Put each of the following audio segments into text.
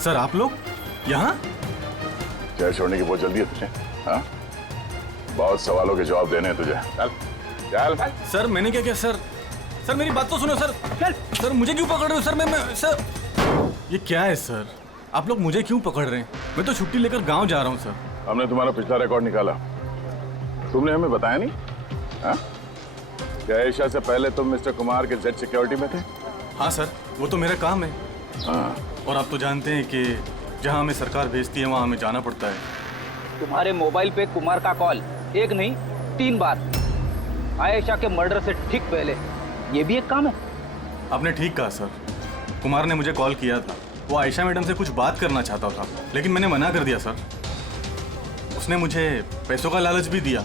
Sir आप लोग यहाँ? शहर छोड़ने की बहुत जल्दी है तुझे? हाँ, बहुत सवालों के जवाब देने हैं तुझे। चल चल। सर मैंने क्या किया सर? सर मेरी बात तो सुनो सर। सर मुझे क्यों पकड़ रहे हो सर? मैं सर, ये क्या है सर? आप लोग मुझे क्यों पकड़ रहे हैं? मैं तो छुट्टी लेकर गांव जा रहा हूँ सर। हमने तुम्हारा पिछला रिकॉर्ड निकाला, तुमने हमें बताया नहीं। हाँ, क्या एशिया से पहले तुम मिस्टर कुमार के जेड सिक्योरिटी में थे? हाँ सर, वो तो मेरा काम है। हाँ, और आप तो जानते हैं कि जहाँ हमें सरकार भेजती है वहाँ हमें जाना पड़ता है। तुम्हारे मोबाइल पे कुमार का कॉल एक नहीं 3 बार, आयशा के मर्डर से ठीक पहले। ये भी एक काम है। आपने ठीक कहा सर, कुमार ने मुझे कॉल किया था। वो आयशा मैडम से कुछ बात करना चाहता था, लेकिन मैंने मना कर दिया सर। उसने मुझे पैसों का लालच भी दिया,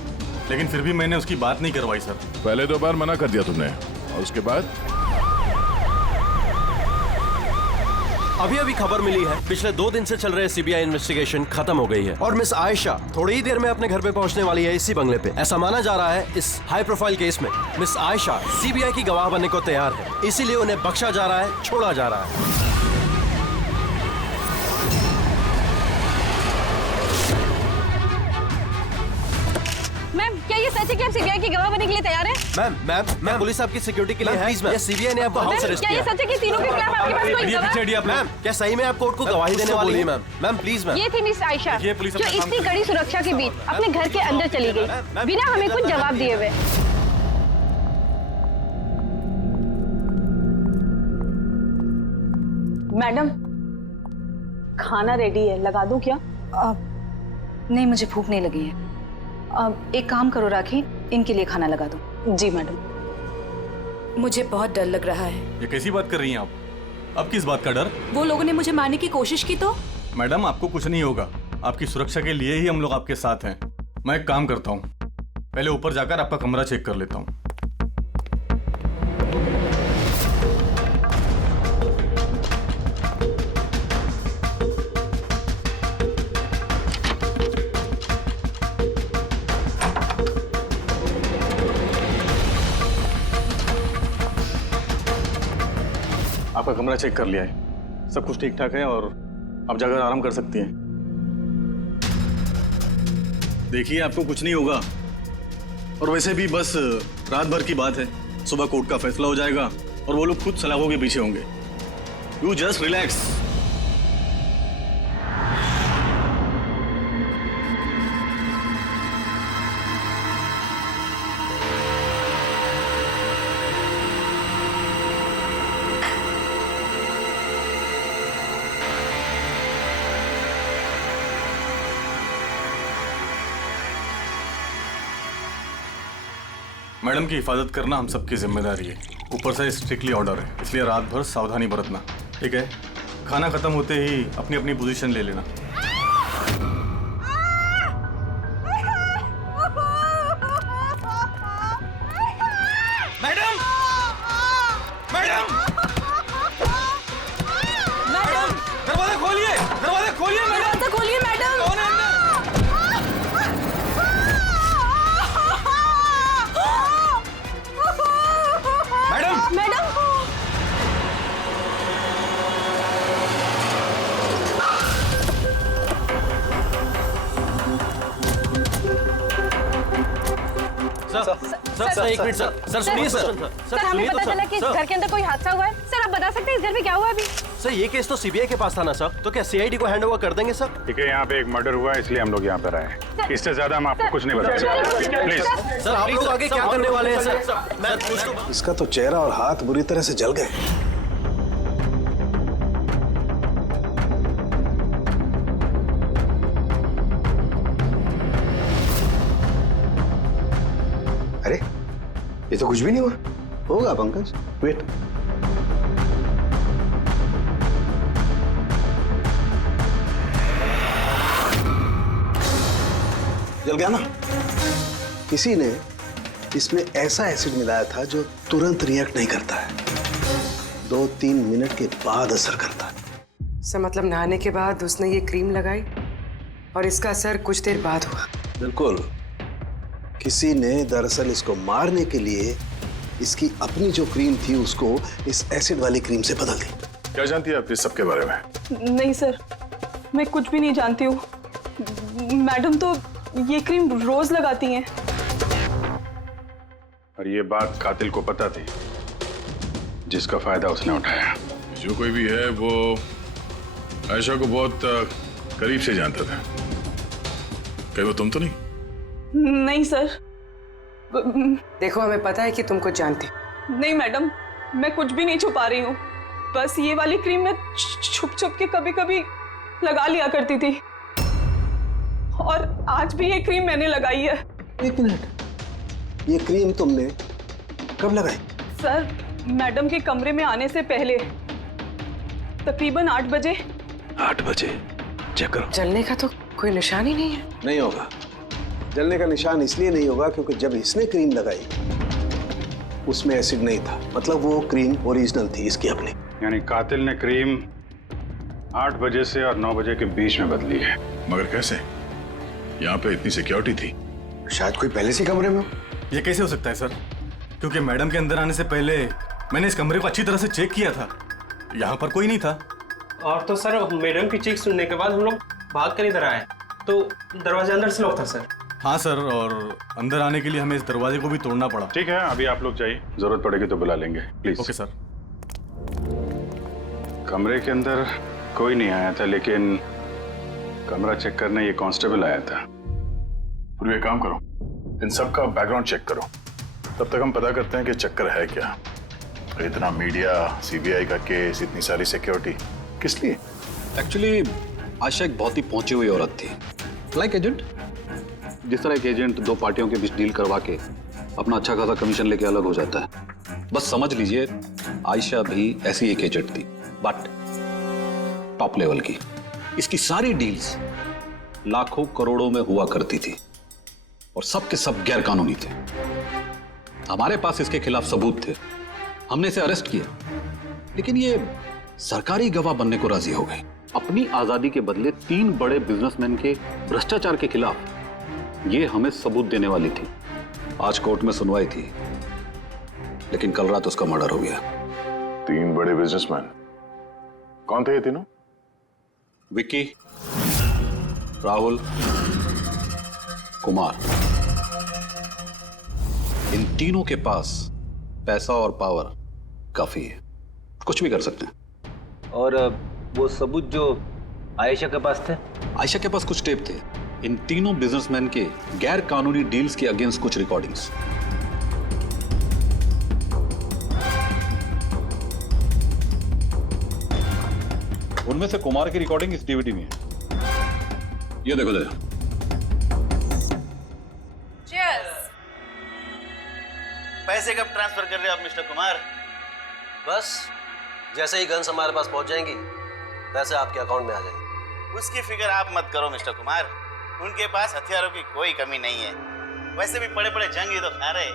लेकिन फिर भी मैंने उसकी बात नहीं करवाई सर। पहले 2 बार मना कर दिया तुमने, और उसके बाद? अभी अभी खबर मिली है, पिछले 2 दिन से चल रहे सीबीआई इन्वेस्टिगेशन खत्म हो गई है और मिस आयशा थोड़ी ही देर में अपने घर पे पहुंचने वाली है, इसी बंगले पे। ऐसा माना जा रहा है इस हाई प्रोफाइल केस में मिस आयशा सीबीआई की गवाह बनने को तैयार है, इसीलिए उन्हें बख्शा जा रहा है, छोड़ा जा रहा है। मैम, क्या ये सच है कि आप सीबीआई की गवाह बनने के लिए तैयार हैं? मैम पुलिस आपकी सिक्योरिटी के लिए है। ये सीबीआई ने आपको हाउस अरेस्ट क्या ये किया। सच है कि तीनों के खिलाफ आपके पास कोई गवाह? मैम क्या सही में आप कोर्ट को गवाही देने वाली है? Ma'am please ma'am. ये थी मिस आयशा देखिए, पुलिस जो अपना काम इतनी कड़ी सुरक्षा के बीच अपने घर के अंदर चली गई बिना हमें कुछ जवाब दिए हुए। मैडम, खाना रेडी है, लगा दूं क्या? नहीं, मुझे भूख नहीं लगी है। एक काम करो राखी, इनके लिए खाना लगा दो। जी मैडम। मुझे बहुत डर लग रहा है। ये कैसी बात कर रही हैं आप? अब किस बात का डर? वो लोगों ने मुझे मारने की कोशिश की तो? मैडम आपको कुछ नहीं होगा, आपकी सुरक्षा के लिए ही हम लोग आपके साथ हैं। मैं एक काम करता हूँ, पहले ऊपर जाकर आपका कमरा चेक कर लेता हूँ। आपका कमरा चेक कर लिया है, सब कुछ ठीक ठाक है और आप जाकर आराम कर सकती हैं। देखिए आपको कुछ नहीं होगा, और वैसे भी बस रात भर की बात है, सुबह कोर्ट का फैसला हो जाएगा और वो लोग खुद सलाखों के पीछे होंगे। You just relax. मैडम की हिफाजत करना हम सबकी जिम्मेदारी है। ऊपर से स्ट्रिक्टली ऑर्डर है, इसलिए रात भर सावधानी बरतना, ठीक है? खाना खत्म होते ही अपनी अपनी पोजीशन ले लेना। मैडम! मैडम! मैडम, दरवाजा खोलिए! दरवाजा खोलिए मैडम! दरवाजा खोलिए मैडम! कौन है अंदर? मैडम! मैडम, सर एक मिनट सर सुनिए सर हमें पता चला कि इस घर के अंदर कोई हादसा हुआ है। सर आप बता सकते हैं इस घर में क्या हुआ अभी? सर ये केस तो सीबीआई के पास था ना सर, तो क्या सीआईडी को हैंड ओवर कर देंगे सर? ठीक है, यहाँ पे एक मर्डर हुआ है इसलिए हम लोग यहाँ पर आए हैं। इससे ज्यादा हम आपको कुछ नहीं बता सकते। प्लीज सर आप लोग आगे क्या करने वाले हैं सर? मैं कुछ तो इसका तो चेहरा और हाथ बुरी तरह से जल गए। अरे ये तो कुछ भी नहीं हुआ। होगा पंकज, वेट। जल गया ना? किसी ने इसमें ऐसा एसिड मिलाया था जो तुरंत रिएक्ट नहीं करता है, 2-3 मिनट के बाद असर करता है। सर मतलब नहाने के बाद उसने ये क्रीम लगाई और इसका असर कुछ देर बाद हुआ। बिल्कुल, किसी ने दरअसल इसको मारने के लिए इसकी अपनी जो क्रीम थी उसको इस एसिड वाली क्रीम से बदल दी। क्या जानती है आप इस सबके बारे में? नहीं सर, मैं कुछ भी नहीं जानती हूँ। मैडम तो ये क्रीम रोज लगाती हैं। और ये बात कातिल को पता थी, जिसका फायदा उसने उठाया। जो कोई भी है वो आयशा को बहुत करीब से जानता था। कहीं वो तुम तो नहीं? नहीं सर। देखो, हमें पता है कि तुम कुछ जानती। नहीं मैडम, मैं कुछ भी नहीं छुपा रही हूँ। बस ये वाली क्रीम मैं छुप छुप के कभी कभी लगा लिया करती थी, और आज भी ये क्रीम मैंने लगाई है। एक मिनट, ये क्रीम तुमने कब लगाई? सर, मैडम के कमरे में आने से पहले तकरीबन 8 बजे। 8 बजे? चेक करो। जलने का तो कोई निशान ही नहीं है। नहीं होगा। जलने का निशान इसलिए नहीं होगा क्योंकि जब इसने क्रीम लगाई उसमें एसिड नहीं था, मतलब वो क्रीम ओरिजिनल थी, इसकी अपनी। यानी कातिल ने क्रीम 8 बजे से और 9 बजे के बीच में बदली है। मगर कैसे? यहाँ पे इतनी सिक्योरिटी थी। शायद कोई पहले से कमरे में हो। ये कैसे हो सकता है सर? क्योंकि मैडम के अंदर आने से पहले मैंने इस कमरे को अच्छी तरह से चेक किया था। यहाँ पर कोई नहीं था। और तो सर, मैडम की चीख सुनने के बाद हम लोग भाग कर इधर आए, तो दरवाजा अंदर से लॉक था सर। हाँ सर, और अंदर आने के लिए हमें इस दरवाजे को भी तोड़ना पड़ा। ठीक है, अभी आप लोग जाइए, जरूरत पड़ेगी तो बुला लेंगे, प्लीज। Okay sir. कमरे के अंदर कोई नहीं आया था, लेकिन कमरा चेक करने ये कांस्टेबल आया था। फिर एक काम करो, इन सब का बैकग्राउंड चेक करो, तब तक हम पता करते हैं कि चक्कर है क्या। इतना मीडिया, सीबीआई का केस, इतनी सारी सिक्योरिटी किस लिए? एक्चुअली आयशा एक बहुत ही पहुंची हुई औरत थी, लाइक एजेंट। जिस तरह एक एजेंट 2 पार्टियों के बीच डील करवा के अपना अच्छा खासा कमीशन लेके अलग हो जाता है, बस समझ लीजिए आयशा भी ऐसी एक एजेंट थी, बट टॉप लेवल की। इसकी सारी डील्स लाखों करोड़ों में हुआ करती थी और सब के सब गैर कानूनी थे। हमारे पास इसके खिलाफ सबूत थे, हमने इसे अरेस्ट किया, लेकिन ये सरकारी गवाह बनने को राजी हो गई। अपनी आजादी के बदले 3 बड़े बिजनेसमैन के भ्रष्टाचार के खिलाफ ये हमें सबूत देने वाली थी। आज कोर्ट में सुनवाई थी, लेकिन कल रात उसका मर्डर हो गया। 3 बड़े बिजनेसमैन? कौन थे ये तीनों? विक्की, राहुल, कुमार। इन तीनों के पास पैसा और पावर काफी है, कुछ भी कर सकते हैं। और वो सबूत जो आयशा के पास थे? आयशा के पास कुछ टेप थे, इन तीनों बिजनेसमैन के गैर कानूनी डील्स के अगेंस्ट कुछ रिकॉर्डिंग्स। उनमें से कुमार की रिकॉर्डिंग इस डीवीडी में है। ये देखो दे। पैसे कब ट्रांसफर कर रहे हो आप मिस्टर कुमार? बस जैसे ही गन्स हमारे पास पहुंच जाएंगी पैसे आपके अकाउंट में आ जाएंगे। उसकी फिक्र आप मत करो मिस्टर कुमार, उनके पास हथियारों की कोई कमी नहीं है। वैसे भी बड़े बड़े जंग ही तो खा रहे।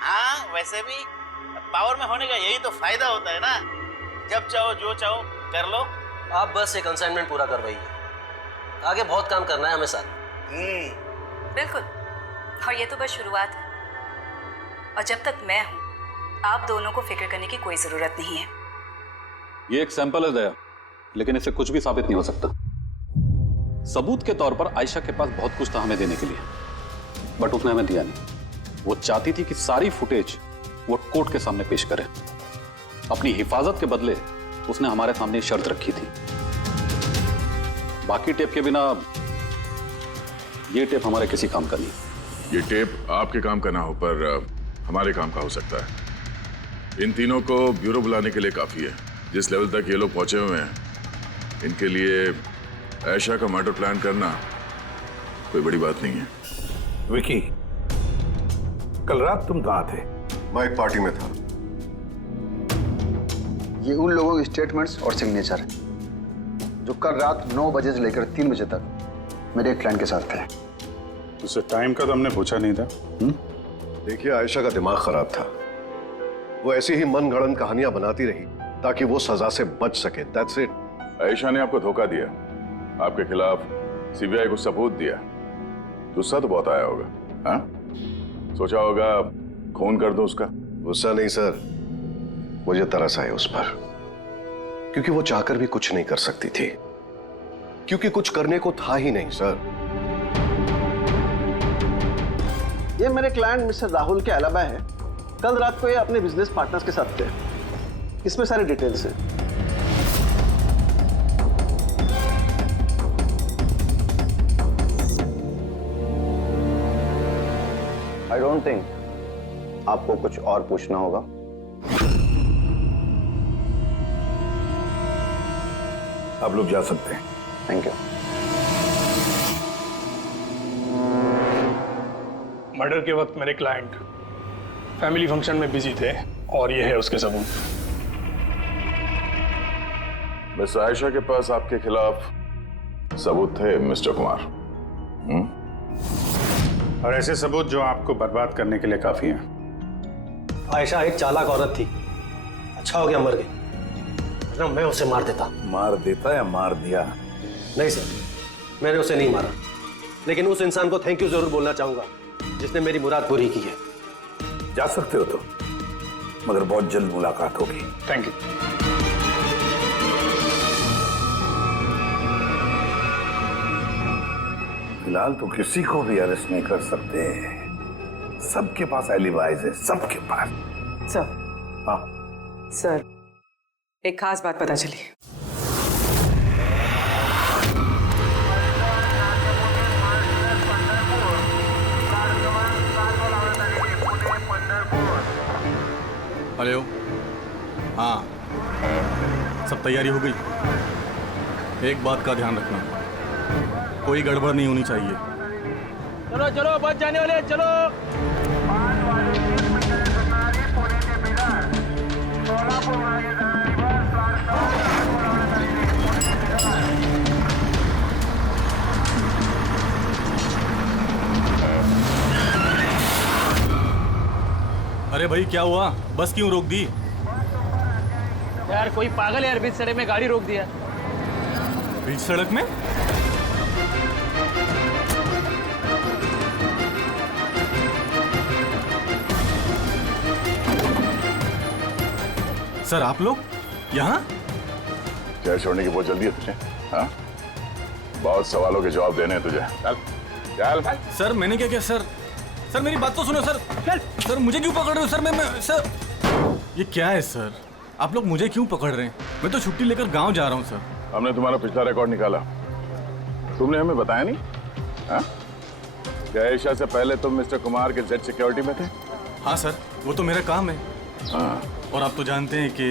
हाँ, वैसे भी पावर में होने का यही तो फायदा होता है ना, जब चाहो जो चाहो कर लो। आप बस एक असाइनमेंट पूरा करवाइए, आगे बहुत काम करना है हमें साथ। बिल्कुल, और ये तो बस शुरुआत है, और जब तक मैं हूं आप दोनों को फिक्र करने की कोई जरूरत नहीं है। ये एक सैंपल है दया, लेकिन इससे कुछ भी साबित नहीं हो सकता। सबूत के तौर पर आयशा के पास बहुत कुछ था हमें देने के लिए, बट उसने हमें दिया नहीं। वो चाहती थी कि सारी फुटेज वो कोर्ट के सामने पेश करे। अपनी हिफाजत के बदले उसने हमारे सामने शर्त रखी थी, बाकी टेप के बिना ये टेप हमारे किसी काम का नहीं। ये टेप आपके काम का ना हो पर हमारे काम का हो सकता है। इन तीनों को ब्यूरो बुलाने के लिए काफी है। जिस लेवल तक ये लोग पहुंचे हुए हैं, इनके लिए आयशा का मर्डर प्लान करना कोई बड़ी बात नहीं है। विकी, कल रात तुम कहाँ थे? मैं एक पार्टी में था। ये उन लोगों के स्टेटमेंट्स और सिग्नेचर हैं जो कल रात 9 बजे से लेकर 3 बजे तक मेरे एक क्लाइंट के साथ थे। उससे टाइम का तो हमने पूछा नहीं था। देखिए, आयशा का दिमाग खराब था। वो ऐसी ही मनगढ़ंत कहानियां बनाती रही ताकि वो सजा से बच सके। That's it. आयशा ने आपको धोखा दिया, आपके खिलाफ सीबीआई को सबूत दिया, गुस्सा तो बहुत आया होगा। हाँ, सोचा होगा खून कर दो उसका। गुस्सा नहीं सर, मुझे तरस आया उस पर। क्योंकि वो चाहकर भी कुछ नहीं कर सकती थी, क्योंकि कुछ करने को था ही नहीं सर। ये मेरे क्लाइंट मिस्टर राहुल के अलावा है। कल रात को ये अपने बिजनेस पार्टनर्स के साथ थे। इसमें सारी डिटेल्स हैं। आई डोंट थिंक आपको कुछ और पूछना होगा। आप लोग जा सकते हैं। Thank you. मर्डर के वक्त मेरे क्लाइंट फैमिली फंक्शन में बिजी थे और ये है उसके सबूत। मिस आयशा के पास आपके खिलाफ सबूत थे मिस्टर कुमार। और ऐसे सबूत जो आपको बर्बाद करने के लिए काफी हैं। आयशा एक चालाक औरत थी। अच्छा हो गया मर गई, वरना मैं उसे मार देता। मार देता या मार दिया? नहीं सर, मैंने उसे नहीं मारा, लेकिन उस इंसान को थैंक यू जरूर बोलना चाहूंगा जिसने मेरी मुराद पूरी की है। जा सकते हो तो, मगर बहुत जल्द मुलाकात होगी। Thank you. फिलहाल तो किसी को भी अरेस्ट नहीं कर सकते। सबके पास एलिबाइज है, सबके पास। सर। हाँ सर, एक खास बात पता चली। हेलो। हाँ, सब तैयारी हो गई। एक बात का ध्यान रखना, कोई गड़बड़ नहीं होनी चाहिए। चलो चलो, बच जाने वाले, चलो। अरे भाई क्या हुआ? बस क्यों रोक दी? यार कोई पागल है यार, बीच सड़क में गाड़ी रोक दिया। बीच सड़क में? सर आप लोग यहाँ? क्या छोड़ने की बहुत जल्दी है तुझे? हाँ? बहुत सवालों के जवाब देने हैं तुझे। चल चल। सर मैंने क्या किया सर? सर मेरी बात तो सुनो सर। सर मुझे क्यों पकड़ रहे हो सर? मैं सर, ये क्या है सर? आप लोग मुझे क्यों पकड़ रहे हैं? मैं तो छुट्टी लेकर गांव जा रहा हूँ सर। हमने तुम्हारा पिछला रिकॉर्ड निकाला, तुमने हमें बताया नहीं। हाँ? क्या आयशा से पहले तुम मिस्टर कुमार के जेड सिक्योरिटी में थे? हाँ सर, वो तो मेरा काम है। हाँ। और आप तो जानते हैं कि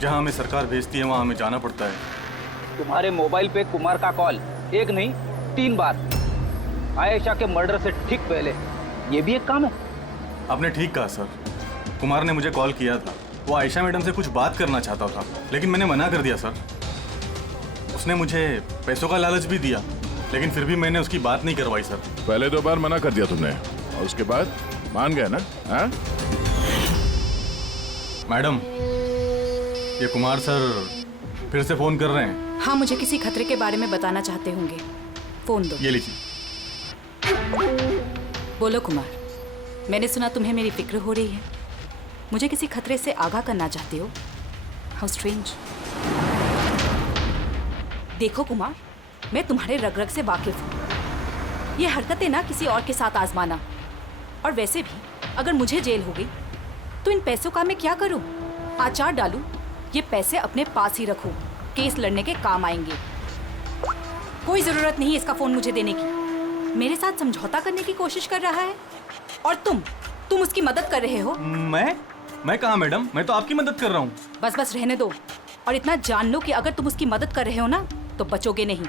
जहाँ हमें सरकार भेजती है वहाँ हमें जाना पड़ता है। तुम्हारे मोबाइल पे कुमार का कॉल एक नहीं 3 बार, आयशा के मर्डर से ठीक पहले। ये भी एक काम है। आपने ठीक कहा सर, कुमार ने मुझे कॉल किया था। वो आयशा मैडम से कुछ बात करना चाहता था, लेकिन मैंने मना कर दिया सर। उसने मुझे पैसों का लालच भी दिया, लेकिन फिर भी मैंने उसकी बात नहीं करवाई सर। पहले 2 बार मना कर दिया तुमने और उसके बाद मान गए ना? हाँ? मैडम, ये कुमार सर फिर से फोन कर रहे हैं। हाँ, मुझे किसी खतरे के बारे में बताना चाहते होंगे। फोन दो। ये लीजिए। बोलो कुमार, मैंने सुना तुम्हें मेरी फिक्र हो रही है। मुझे किसी खतरे से आगाह करना चाहते हो? How strange. देखो कुमार, मैं तुम्हारे रग रग से वाकिफ हूँ। ये हरकतें ना किसी और के साथ आजमाना। और वैसे भी अगर मुझे जेल हो गई तो इन पैसों का मैं क्या करूँ? आचार डालूं, ये पैसे अपने पास ही रखो, केस लड़ने के काम आएंगे। कोई जरूरत नहीं इसका फोन मुझे देने की। मेरे साथ समझौता करने की कोशिश कर रहा है और तुम उसकी मदद कर रहे हो। मैं कहाँ मैडम? मैं तो आपकी मदद कर रहा हूँ। बस रहने दो और इतना जान लो कि अगर तुम उसकी मदद कर रहे हो ना तो बचोगे नहीं।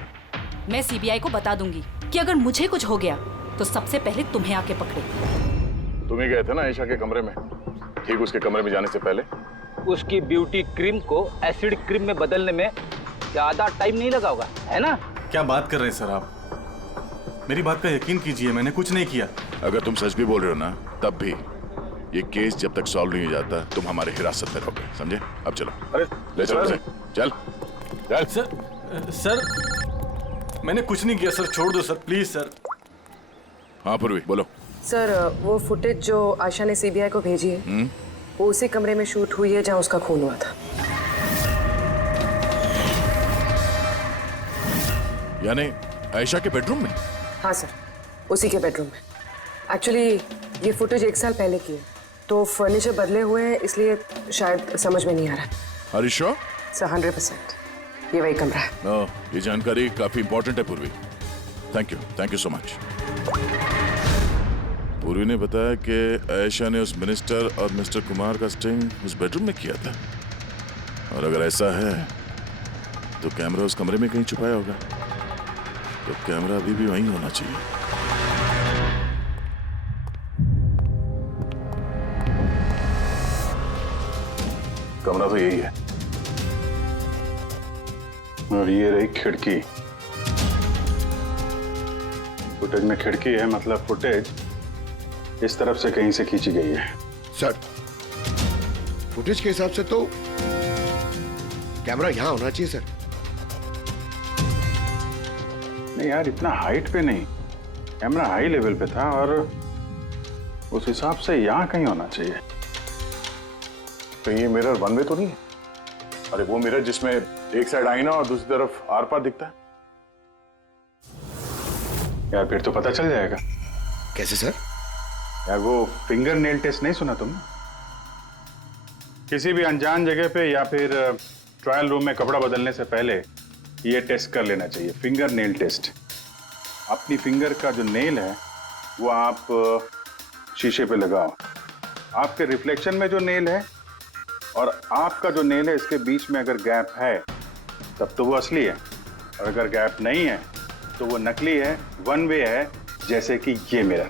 मैं सीबीआई को बता दूंगी कि अगर मुझे कुछ हो गया तो सबसे पहले तुम्हें आके पकड़े। तुम ही गए थे ना आयशा के कमरे में, ठीक उसके कमरे में जाने से पहले? उसकी ब्यूटी क्रीम को एसिड क्रीम में बदलने में ज्यादा टाइम नहीं लगा होगा, है ना? क्या बात कर रहे हैं सर आप? मेरी बात का यकीन कीजिए, मैंने कुछ नहीं किया। अगर तुम सच भी बोल रहे हो ना, तब भी ये केस जब तक सॉल्व नहीं हो जाता तुम हमारे हिरासत में रहोगे, समझे? अब चलो। अरे ले चलो उसे। चल चल। सर मैंने कुछ नहीं किया सर, छोड़ दो सर प्लीज सर। हाँ पूर्वी बोलो। सर, वो फुटेज जो आयशा ने सीबीआई को भेजी है वो उसी कमरे में शूट हुई है जहाँ उसका खून हुआ था। यानी आयशा के बेडरूम में? हाँ सर, उसी के बेडरूम में। एक्चुअली ये फुटेज 1 साल पहले की है, तो फर्नीचर बदले हुए हैं, इसलिए शायद समझ में नहीं आ रहा। Are you sure? सर 100% ये वही कमरा है। ये जानकारी काफी इंपॉर्टेंट है पूर्वी। Thank you so much. पूर्वी ने बताया कि आयशा ने उस मिनिस्टर और मिस्टर कुमार का स्टिंग उस बेडरूम में किया था, और अगर ऐसा है तो कैमरा उस कमरे में कहीं छुपाया होगा, तो कैमरा अभी भी वहीं होना चाहिए। कमरा तो यही है, और ये रही खिड़की। फुटेज में खिड़की है, मतलब फुटेज इस तरफ से कहीं से खींची गई है। सर, फुटेज के हिसाब से तो कैमरा यहां होना चाहिए सर। नहीं यार, इतना हाइट पे नहीं, कैमरा हाई लेवल पे था और उस हिसाब से यहाँ कहीं होना चाहिए। तो ये मिरर वन वे तो नहीं है? अरे वो मिरर जिसमें एक साइड आईना और दूसरी तरफ आर पार दिखता है। यार फिर तो पता चल जाएगा। कैसे सर? यार वो फिंगर नेल टेस्ट नहीं सुना तुमने? किसी भी अनजान जगह पे या फिर ट्रायल रूम में कपड़ा बदलने से पहले ये टेस्ट कर लेना चाहिए, फिंगर नेल टेस्ट। अपनी फिंगर का जो नेल है वो आप शीशे पे लगाओ, आपके रिफ्लेक्शन में जो नेल है और आपका जो नेल है, इसके बीच में अगर गैप है तब तो वो असली है, और अगर गैप नहीं है तो वो नकली है, वन वे है, जैसे कि ये मिरर।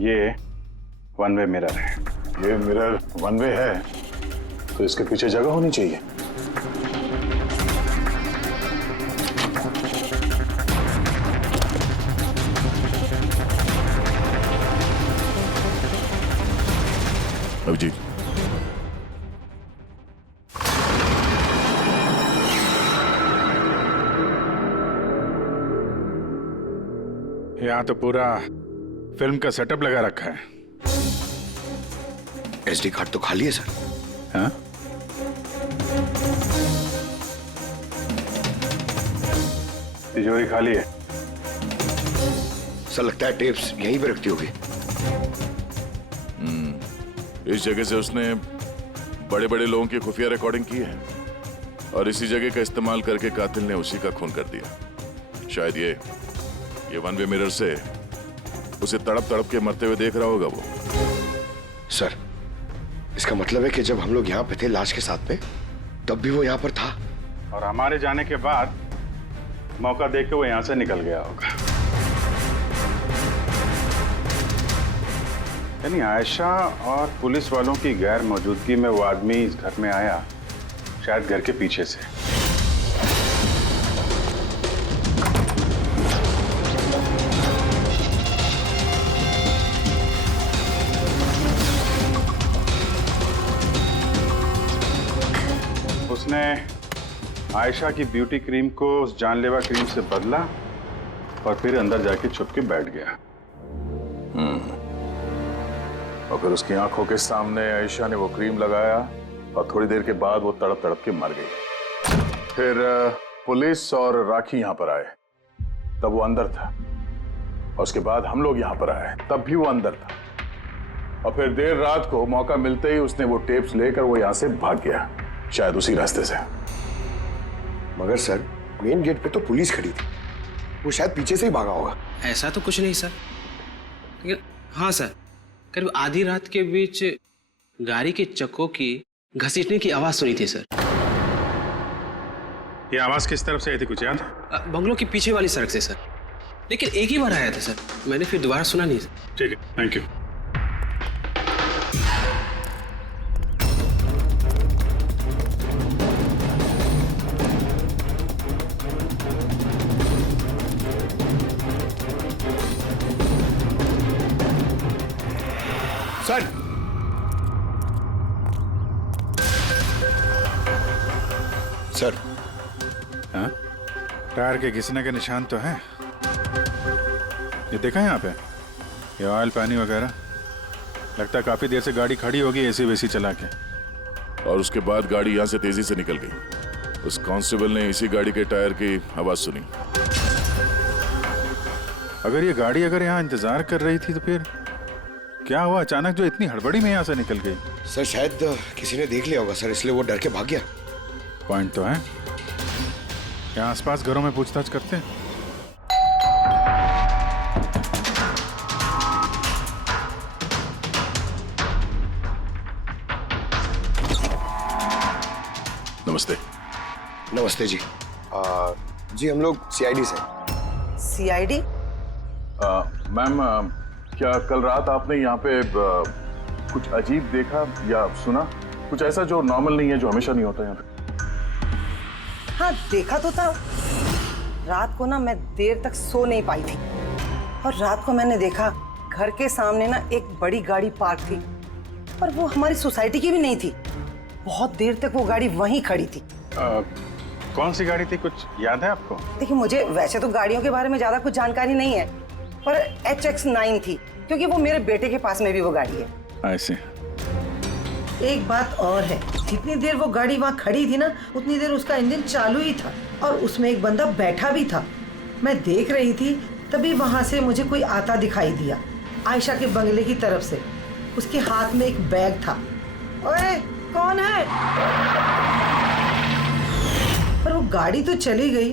ये वन वे मिरर है। ये मिरर वन वे है तो इसके पीछे जगह होनी चाहिए। अभिजीत, यहाँ तो पूरा फिल्म का सेटअप लगा रखा है। एसडी कार्ड तो खाली है सर। हाँ? तिजोरी खाली है। सर लगता है टेप्स यहीं पे रखती होगी। इस जगह से उसने बड़े बड़े लोगों की खुफिया रिकॉर्डिंग की है, और इसी जगह का इस्तेमाल करके कातिल ने उसी का खून कर दिया। शायद ये वन वे मिरर से उसे तड़प तड़प के मरते हुए देख रहा होगा वो। सर, इसका मतलब है कि जब हम लोग यहाँ पे थे लाश के साथ में, तब भी वो यहाँ पर था, और हमारे जाने के बाद मौका देख के वो यहाँ से निकल गया होगा। यानी आयशा और पुलिस वालों की गैर मौजूदगी में वो आदमी इस घर में आया, शायद घर के पीछे से। उसने आयशा की ब्यूटी क्रीम को उस जानलेवा क्रीम से बदला और फिर अंदर जाके छुप के बैठ गया। और फिर उसकी आंखों के सामने आयशा ने वो क्रीम लगाया, और थोड़ी देर के बाद वो तड़प तड़प के मर गई। फिर पुलिस और राखी यहाँ पर आए, तब वो अंदर था, और उसके बाद हम लोग यहाँ पर आए, तब भी वो अंदर था, और फिर देर रात को मौका मिलते ही उसने वो टेप्स लेकर वो यहाँ से भाग गया, शायद उसी रास्ते से। मगर सर, मेन गेट पे तो पुलिस खड़ी थी, वो शायद पीछे से ही भागा होगा। ऐसा तो कुछ नहीं सर, लेकिन हाँ सर, करीब आधी रात के बीच गाड़ी के चक्कों की घसीटने की आवाज सुनी थी सर। ये आवाज किस तरफ से आई थी, कुछ याद? बंगलों की पीछे वाली सड़क से सर, लेकिन एक ही बार आया था सर, मैंने फिर दोबारा सुना नहीं सर। ठीक है, थैंक यू। सर, सर, हाँ? टायर के घिसने के निशान तो हैं। ये देखा यहाँ पे, ये ऑयल पानी वगैरह, लगता है काफी देर से गाड़ी खड़ी होगी एसी वेसी चला के। और उसके बाद गाड़ी यहाँ से तेजी से निकल गई। उस कांस्टेबल ने इसी गाड़ी के टायर की आवाज सुनी। अगर ये गाड़ी अगर यहाँ इंतजार कर रही थी तो फिर क्या हुआ अचानक जो इतनी हड़बड़ी में यहाँ से निकल गई? सर शायद किसी ने देख लिया होगा सर, इसलिए वो डर के भाग गया। पॉइंट तो है। यहाँ आसपास घरों में पूछताछ करते हैं। नमस्ते। नमस्ते जी। जी हम लोग सीआईडी से। सीआईडी? मैम, क्या कल रात आपने यहाँ पे कुछ अजीब देखा या सुना? कुछ ऐसा जो नॉर्मल नहीं है, जो हमेशा नहीं होता यहाँ पे? हाँ देखा तो था। रात को ना मैं देर तक सो नहीं पाई थी और रात को मैंने देखा घर के सामने ना एक बड़ी गाड़ी पार्क थी, पर वो हमारी सोसाइटी की भी नहीं थी। बहुत देर तक वो गाड़ी वहीं खड़ी थी। कौन सी गाड़ी थी, कुछ याद है आपको? देखिए मुझे वैसे तो गाड़ियों के बारे में ज्यादा कुछ जानकारी नहीं है, पर HX9 थी, क्योंकि वो मेरे बेटे के पास में भी वो गाड़ी है। ऐसे एक बात और है, जितनी देर वो गाड़ी वहाँ खड़ी थी ना, उतनी देर उसका इंजन चालू ही था और उसमें एक बंदा बैठा भी था। मैं देख रही थी, तभी वहाँ से मुझे कोई आता दिखाई दिया, आयशा के बंगले की तरफ से। उसके हाथ में एक बैग था। ओए कौन है? पर वो गाड़ी तो चली गई,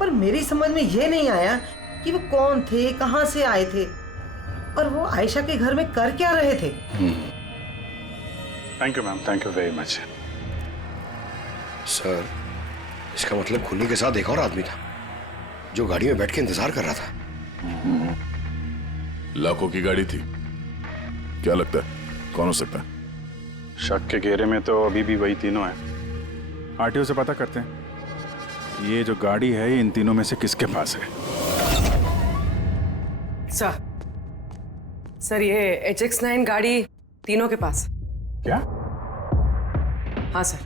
पर मेरी समझ में ये नहीं आया कि वो कौन थे, कहाँ से आए थे और वो आयशा के घर में कर क्या रहे थे। Thank you ma'am, thank you very much. Sir इसका मतलब खुनी के साथ एक और आदमी था जो गाड़ी में बैठ के इंतजार कर रहा था। लाखों की गाड़ी थी। क्या लगता है कौन हो सकता है? शक के घेरे में तो अभी भी वही तीनों हैं। आरटीओ से पता करते हैं ये जो गाड़ी है ये इन तीनों में से किसके पास है। सर ये HX9 गाड़ी तीनों के पास। क्या? हाँ सर,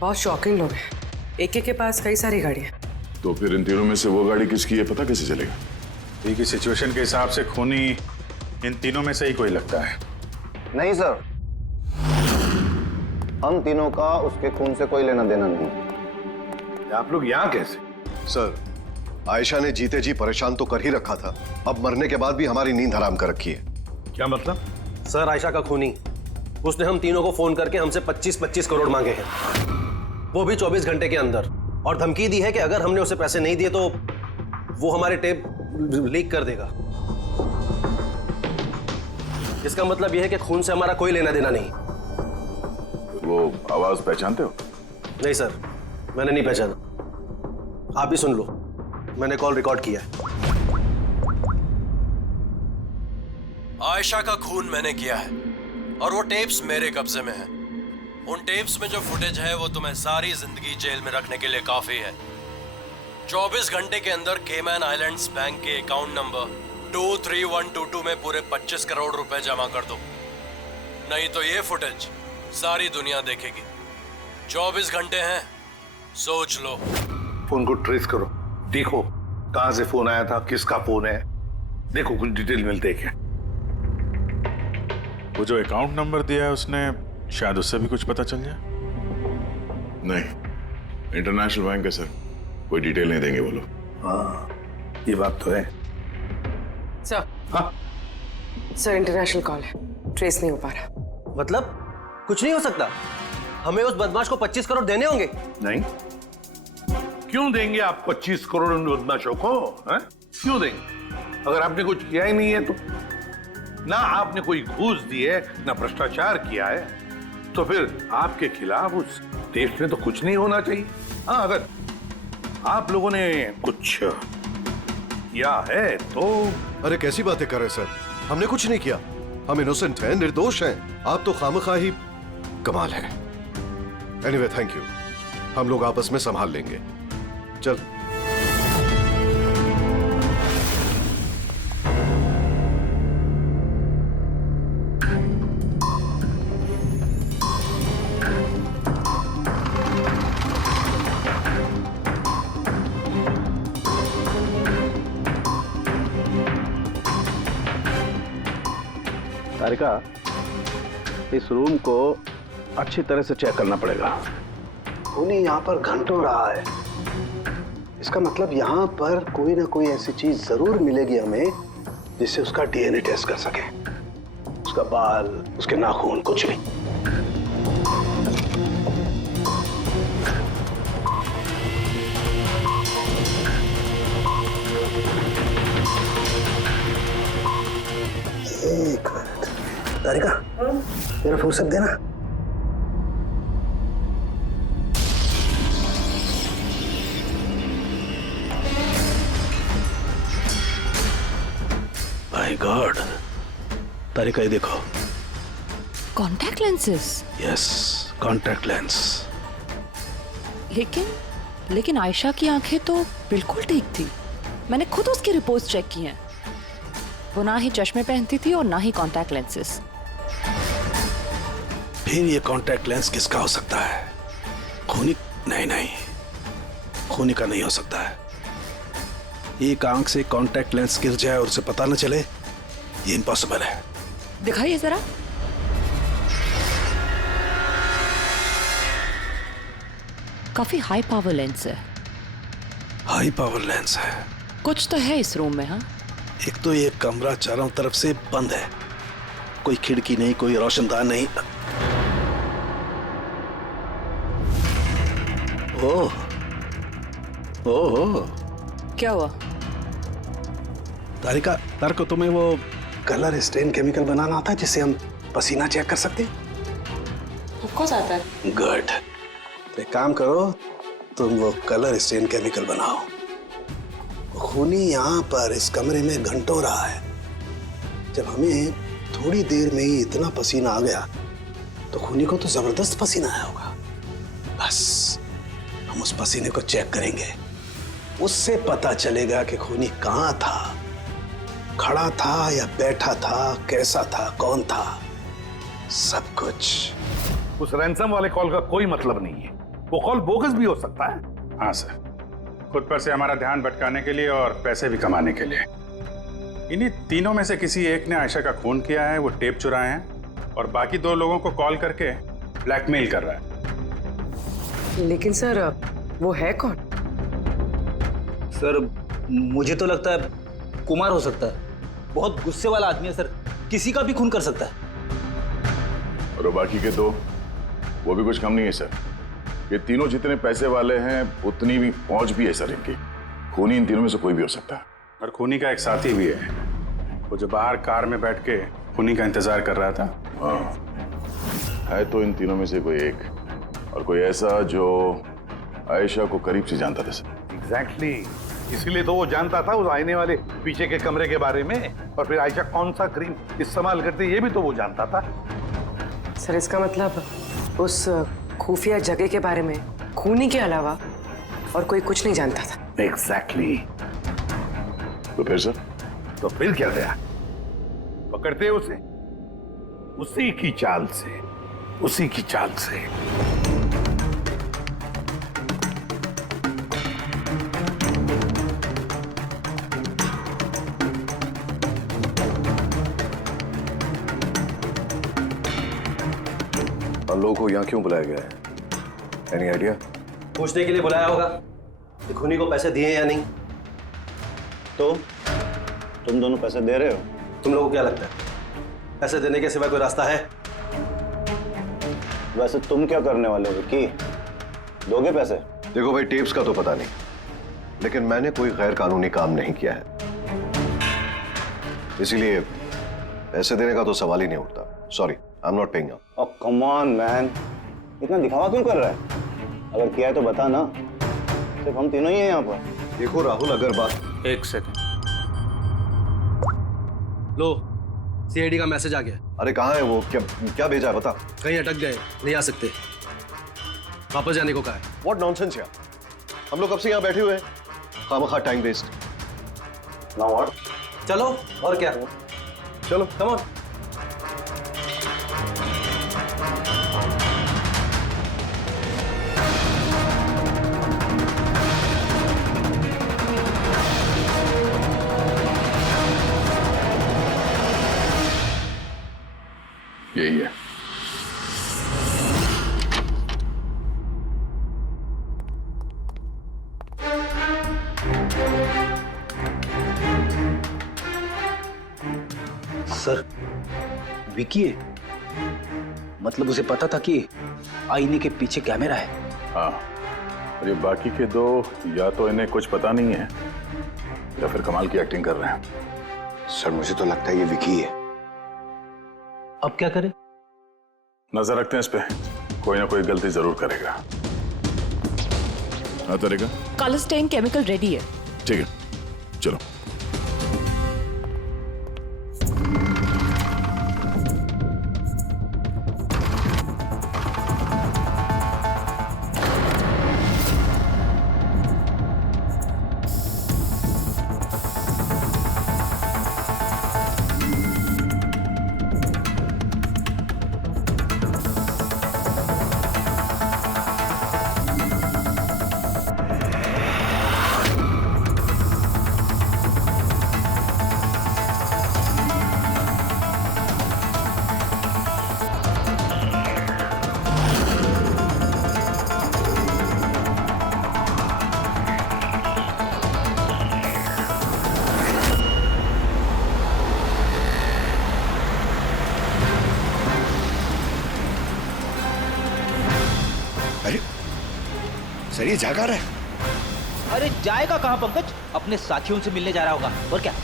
बहुत शॉकिंग लोग हैं। एक के पास कई सारी गाड़ियाँ। तो फिर इन तीनों में से वो गाड़ी किसकी है पता कैसे चलेगा? अभी की सिचुएशन के हिसाब से खूनी इन तीनों में से ही कोई लगता है। नहीं सर, हम तीनों का उसके खून से कोई लेना देना नहीं। आप लोग यहाँ कैसे? सर आयशा ने जीते जी परेशान तो कर ही रखा था, अब मरने के बाद भी हमारी नींद हराम कर रखी है। क्या मतलब? सर आयशा का खूनी, उसने हम तीनों को फोन करके हमसे 25-25 करोड़ मांगे हैं, वो भी 24 घंटे के अंदर, और धमकी दी है कि अगर हमने उसे पैसे नहीं दिए तो वो हमारे टेप लीक कर देगा। इसका मतलब यह है कि खून से हमारा कोई लेना देना नहीं। वो आवाज पहचानते हो? नहीं सर, मैंने नहीं पहचाना। आप भी सुन लो, मैंने कॉल रिकॉर्ड किया है। आयशा का खून मैंने किया है और वो टेप्स मेरे कब्जे में है। उन टेप्स में जो फुटेज है वो तुम्हें सारी जिंदगी जेल में रखने के लिए काफी है। 24 घंटे के अंदर केमैन आइलैंड्स बैंक के अकाउंट नंबर 23122 में पूरे 25 करोड़ रुपए जमा कर दो, नहीं तो ये फुटेज सारी दुनिया देखेगी। 24 घंटे हैं, सोच लो। फोन को ट्रेस करो, देखो कहां से फोन आया था, किसका फोन है, देखो कुछ डिटेल मिलते क्या। वो जो अकाउंट नंबर दिया है उसने, शायद उससे भी कुछ पता चल जाए। नहीं, इंटरनेशनल बैंक है सर, कोई डिटेल नहीं देंगे वो लोग। हाँ ये बात तो है। सर हाँ सर इंटरनेशनल कॉल है, ट्रेस नहीं हो पा रहा। मतलब कुछ नहीं हो सकता? हमें उस बदमाश को 25 करोड़ देने होंगे? नहीं, क्यों देंगे आप 25 करोड़ उन बदमाशों को? क्यों देंगे? अगर आपने कुछ किया ही नहीं है तो, ना आपने कोई घूस दी है, ना भ्रष्टाचार किया है, तो फिर आपके खिलाफ उस देश में तो कुछ नहीं होना चाहिए। हाँ अगर आप लोगों ने कुछ किया है तो। अरे कैसी बातें कर रहे हैं सर, हमने कुछ नहीं किया, हम इनोसेंट हैं, निर्दोष हैं। आप तो खामखा ही कमाल है। एनीवे थैंक यू, हम लोग आपस में संभाल लेंगे। चल तारिका, इस रूम को अच्छी तरह से चेक करना पड़ेगा। खूनी यहाँ पर घंटों रहा है। इसका मतलब यहाँ पर कोई ना कोई ऐसी चीज जरूर मिलेगी हमें जिससे उसका डीएनए टेस्ट कर सके। उसका बाल, उसके नाखून, कुछ भी। एक मिनट, तारिका, मेरा फुर्सत देना। माय गॉड, तारिका ये देखो। Contact lenses? Yes, contact lens. लेकिन आयशा की आंखें तो बिल्कुल ठीक थी। मैंने खुद उसकी रिपोर्ट्स चेक की हैं। वो ना ही चश्मे पहनती थी और ना ही कॉन्टैक्ट लेंसेज। फिर ये कॉन्टैक्ट लेंस किसका हो सकता है? खूनी? नहीं, खूनी का नहीं हो सकता है। एक आंख से कॉन्टैक्ट लेंस गिर जाए और उसे पता न चले, ये इम्पॉसिबल है। दिखाइए जरा। काफी हाई पावर लेंस है। हाई पावर लेंस है? कुछ तो है इस रूम में। हाँ, एक तो ये कमरा चारों तरफ से बंद है, कोई खिड़की नहीं, कोई रोशनदान नहीं। ओह, क्या हुआ? तारिका, तार को तुम्हें वो कलर स्टेन केमिकल बनाना आता है जिससे हम पसीना चेक कर सकते हैं? ऑफकोर्स आता है। गुड। तो एक काम करो, तुम वो कलर स्टेन केमिकल बनाओ। खूनी यहाँ पर इस कमरे में घंटों रहा है। जब हमें थोड़ी देर में ही इतना पसीना आ गया तो खूनी को तो जबरदस्त पसीना आया होगा। बस हम उस पसीने को चेक करेंगे, उससे पता चलेगा कि खूनी कहाँ था, खड़ा था या बैठा था, कैसा था, कौन था, सब कुछ। उस रैंसम वाले कॉल का कोई मतलब नहीं है। वो कॉल बोगस भी हो सकता है। हाँ सर, खुद पर से हमारा ध्यान भटकाने के लिए और पैसे भी कमाने के लिए। इन्हीं तीनों में से किसी एक ने आयशा का खून किया है, वो टेप चुराए हैं और बाकी 2 लोगों को कॉल करके ब्लैकमेल कर रहा है। लेकिन सर, वो है कौन? सर, मुझे तो लगता है कुमार हो सकता है। बहुत गुस्से वाला आदमी है सर, किसी का भी खून कर सकता है। और बाकी के 2 वो भी कुछ कम नहीं है सर। ये तीनों जितने पैसे वाले हैं उतनी भी पहुंच भी है सर इनकी। खूनी इन तीनों में से कोई भी हो सकता है। और खूनी का एक साथी भी है, वो जो बाहर कार में बैठ के खूनी का इंतजार कर रहा था। हाँ, है तो इन तीनों में से कोई एक, और कोई ऐसा जो आयशा को करीब से जानता था सर। एग्जैक्टली, इसीलिए तो वो जानता था उस आईने वाले पीछे के कमरे के बारे में, और फिर आयशा कौन सा क्रीम इस्तेमाल करती, ये भी तो वो जानता था। सर, इसका मतलब उस खुफिया जगह के बारे में खूनी के अलावा और कोई कुछ नहीं जानता था। एग्जैक्टली। तो फिर सर? तो फिर क्या गया? पकड़ते उसे, उसी की चाल से, उसी की चाल से। हम लोगों को यहाँ क्यों बुलाया गया है? Any idea? पूछने के लिए बुलाया होगा कि खूनी को पैसे दिए या नहीं। तो तुम दोनों पैसे दे रहे हो? तुम लोगों को क्या लगता है पैसे देने के सिवा कोई रास्ता है? वैसे तुम क्या करने वाले हो विक्की? दोगे पैसे? देखो भाई, टेप्स का तो पता नहीं, लेकिन मैंने कोई गैर कानूनी काम नहीं किया है, इसीलिए पैसे देने का तो सवाल ही नहीं उठता। Sorry, I am not paying now. Oh come on man, इतना दिखावा क्यों कर रहा है? अगर किया है तो बता ना, सिर्फ हम तीनों ही हैं यहाँ पर। देखो राहुल, अगर बात... एक सेकंड, लो सीआईडी का मैसेज आ गया। अरे कहाँ है वो? क्या भेजा है बता। कहीं अटक गए, नहीं आ सकते, वापस जाने को कहा है। व्हाट नॉनसेंस यार, हम लोग कब से यहाँ बैठे हुए हैं, खामखा टाइम वेस्ट। Now what? चलो, और क्या, चलो कम ऑन। यही है। सर, विकी है? मतलब उसे पता था कि आईने के पीछे कैमरा है? हाँ, और ये बाकी के दो या तो इन्हें कुछ पता नहीं है या फिर कमाल की एक्टिंग कर रहे हैं। सर मुझे तो लगता है ये विकी है। अब क्या करें? नजर रखते हैं इस पे, कोई ना कोई गलती जरूर करेगा। हाँ तरीका, कलर स्टेन केमिकल रेडी है। ठीक है, चलो। सर ये जा कहाँ रहा है? अरे जाएगा कहाँ पंकज? अपने साथियों से मिलने जा रहा होगा, और क्या?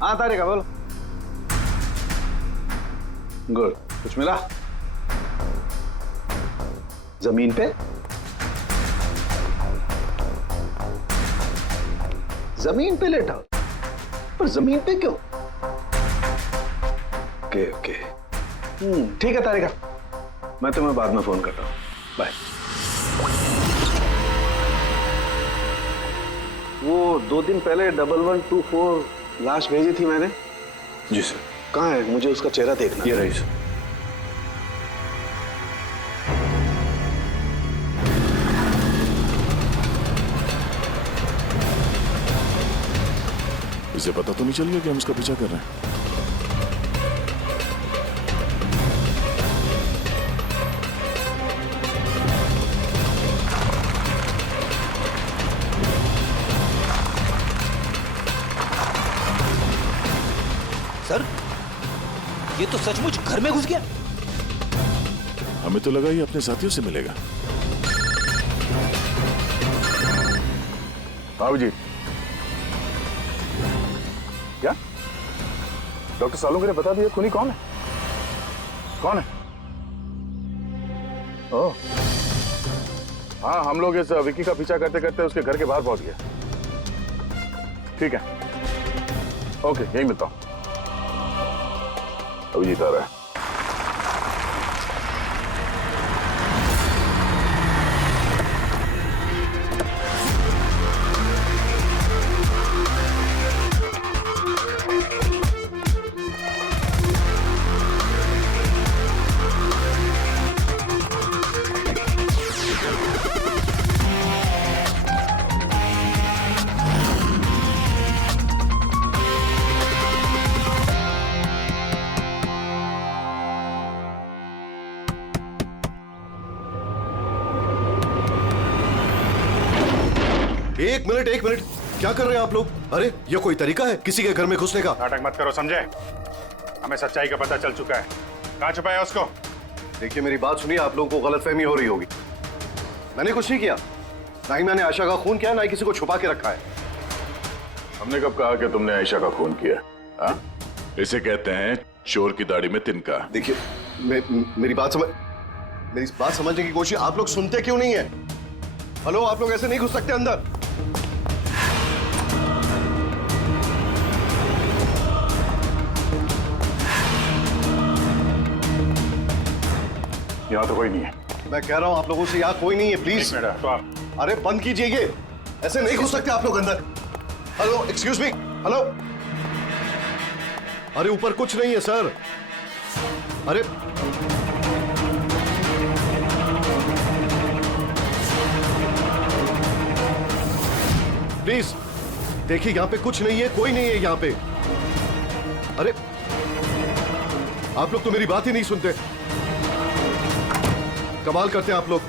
हाँ तारिका बोलो। गुड, कुछ मिला? जमीन पे? जमीन पे लेटा? पर जमीन पे क्यों? ओके ओके, ठीक है तारिका, मैं तुम्हें बाद में फोन करता हूँ। बाय। वो 2 दिन पहले 1124 लाश भेजी थी मैंने। जी सर। कहाँ है? मुझे उसका चेहरा देखना। ये रही सर। इसे पता तो नहीं चल गया कि हम उसका पीछा कर रहे हैं? सर, ये तो सचमुच घर में घुस गया। हमें तो लगा ये अपने साथियों से मिलेगा। हाँ जी। क्या डॉक्टर सालुंके ने बता दिया खूनी कौन है? कौन है? ओह, हाँ, हम लोग इस विकी का पीछा करते करते उसके घर के बाहर पहुंच गए। ठीक है, ओके, यही मिलता हूं। अभिजीत आ रहा है। एक मिनट, क्या कर रहे हैं आप लोग? अरे ये कोई तरीका है किसी के घर में घुसने का? नाटक मत करो, समझे? हमें सच्चाई का पता चल चुका है। कहाँ छुपाया उसको? देखिए मेरी बात सुनिए, आप लोगों को गलतफहमी हो रही होगी। मैंने कुछ नहीं किया, ना ही मैंने आयशा का खून किया, ना ही किसी को छुपा के रखा है। हमने कब कहा कि तुमने आयशा का खून किया? हाँ? इसे कहते हैं चोर की दाढ़ी में तिनका। देखिए मेरी बात समझने की कोशिश। आप लोग सुनते क्यों नहीं है? हेलो, आप लोग ऐसे नहीं घुस सकते अंदर। यहाँ तो कोई नहीं है। मैं कह रहा हूँ आप लोगों से यहाँ कोई नहीं है, प्लीज। एक मिनट, तो आप अरे बंद कीजिए ये, ऐसे नहीं घुस सकते आप लोग अंदर। Hello, excuse me, hello. अरे ऊपर कुछ नहीं है सर। अरे प्लीज देखिए, यहाँ पे कुछ नहीं है, कोई नहीं है यहाँ पे। अरे आप लोग तो मेरी बात ही नहीं सुनते, कमाल करते हैं आप लोग।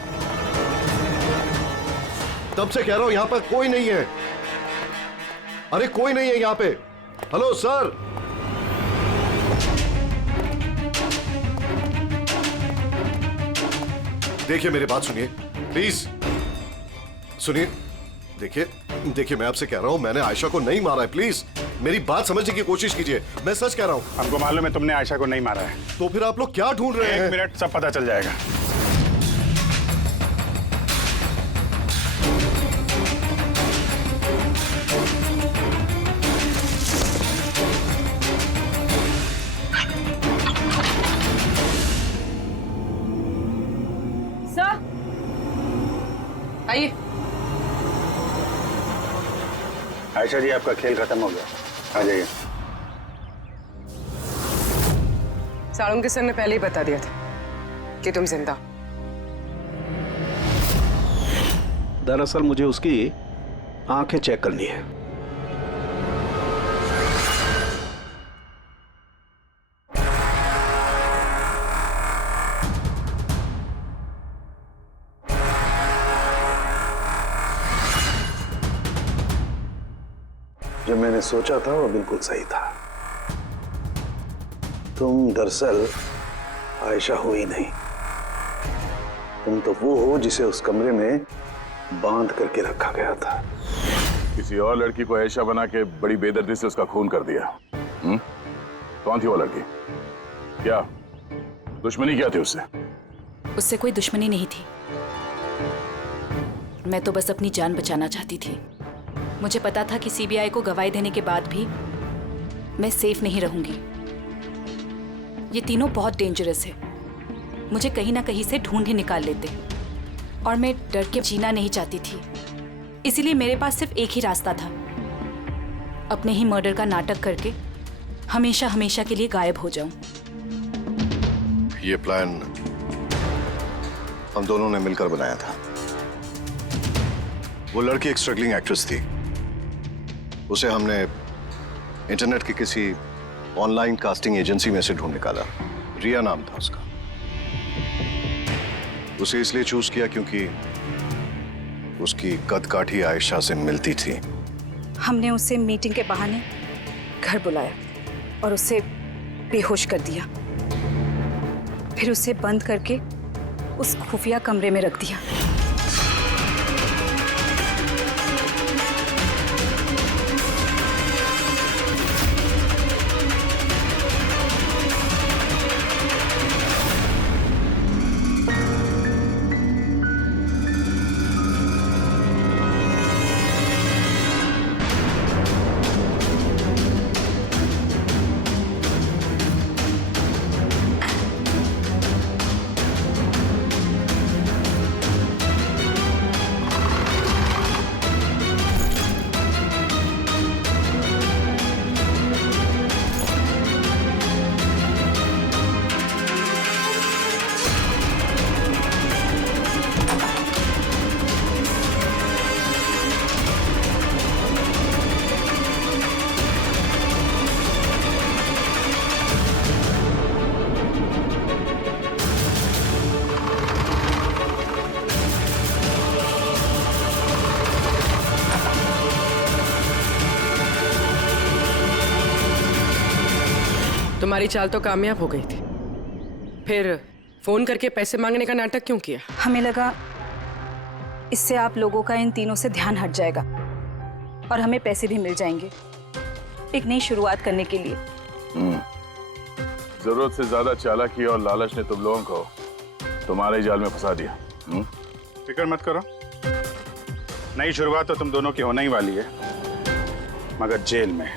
तब से कह रहा हूं यहां पर कोई नहीं है। अरे कोई नहीं है यहां पे। Hello sir. देखिए मेरी बात सुनिए प्लीज, सुनिए। देखिए मैं आपसे कह रहा हूं, मैंने आयशा को नहीं मारा है, प्लीज मेरी बात समझने की कोशिश कीजिए। मैं सच कह रहा हूं। हमको मालूम है तुमने आयशा को नहीं मारा है। तो फिर आप लोग क्या ढूंढ रहे हैं? 1 मिनट, सब पता चल जाएगा। सर आइए। आयशा जी, आपका खेल खत्म हो गया, आ जाइए। साळुंके सर ने पहले ही बता दिया था कि तुम जिंदा। दरअसल मुझे उसकी आंखें चेक करनी है। जो मैंने सोचा था वो बिल्कुल सही था। तुम दरअसल आयशा हो ही नहीं, तुम तो वो हो जिसे उस कमरे में बांध करके रखा गया था। किसी और लड़की को आयशा बना के बड़ी बेदर्दी से उसका खून कर दिया। कौन थी वो लड़की? क्या दुश्मनी क्या थी उससे? उससे कोई दुश्मनी नहीं थी। मैं तो बस अपनी जान बचाना चाहती थी। मुझे पता था कि सीबीआई को गवाही देने के बाद भी मैं सेफ नहीं रहूंगी। ये तीनों बहुत डेंजरस है, मुझे कहीं ना कहीं से ढूंढ ही निकाल लेते, और मैं डर के जीना नहीं चाहती थी। इसीलिए मेरे पास सिर्फ एक ही रास्ता था, अपने ही मर्डर का नाटक करके हमेशा हमेशा के लिए गायब हो जाऊं। ये प्लान हम दोनों ने मिलकर बनाया था। वो लड़की एक स्ट्रगलिंग एक्ट्रेस थी, उसे हमने इंटरनेट की किसी ऑनलाइन कास्टिंग एजेंसी में से ढूंढ निकाला। रिया नाम था उसका। उसे इसलिए चूज किया क्योंकि उसकी कद काठी आयशा से मिलती थी। हमने उसे मीटिंग के बहाने घर बुलाया और उसे बेहोश कर दिया, फिर उसे बंद करके उस खुफिया कमरे में रख दिया। तुम्हारी चाल तो कामयाब हो गई थी, फिर फोन करके पैसे मांगने का नाटक क्यों किया? हमें लगा इससे आप लोगों का इन तीनों से ध्यान हट जाएगा और हमें पैसे भी मिल जाएंगे एक नई शुरुआत करने के लिए। जरूरत से ज्यादा चालाकी और लालच ने तुम लोगों को तुम्हारे जाल में फंसा दिया। फिक्र मत करो, नई शुरुआत तो तुम दोनों की होने ही वाली है, मगर जेल में।